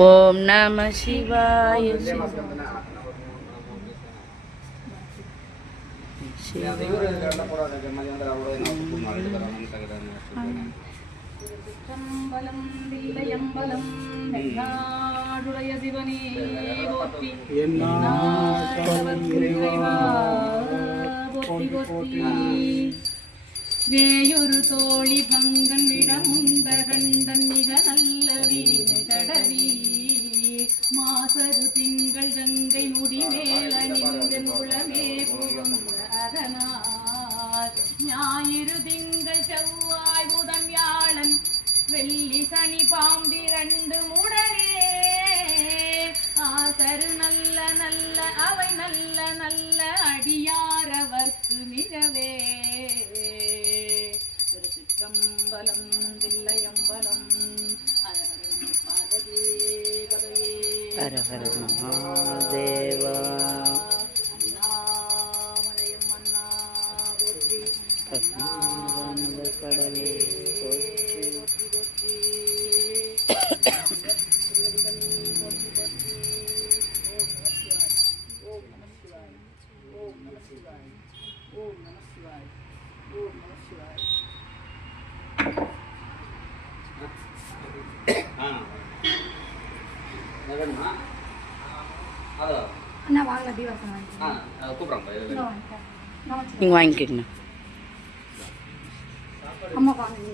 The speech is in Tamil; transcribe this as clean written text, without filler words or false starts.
ஓம் நம சிவாய சம்பலம் தில்லையம்பலம் நாடுடைய சிவனே போற்றி போற்றி வேயொரு தோழி பங்கன் விடமுண்ட கண்டன் மிக நல்ல வீணை தடவி மாசரு திங்கள் கங்கை முடிமேலணிந்தன் உளமே புகுந்த அதனால் ஞாயிறு திங்கள் செவ்வாய் புதன் வியாழன் வெள்ளி சனி பாம்பிரண்டு முடனே ஆசரு நல்ல நல்ல அவை நல்ல நல்ல அடியாரவர்க்கு மிகவே திருச்சிற்றம்பலம் தில்லையம்பலம் பார்வதி கதையே ஹர ஹர மகாதேவா அண்ணாமலையம் அண்ணா போற்றி கடலே நீங்கள் வாங்கிக்கோங்கண்ணா. அம்மா வாங்க.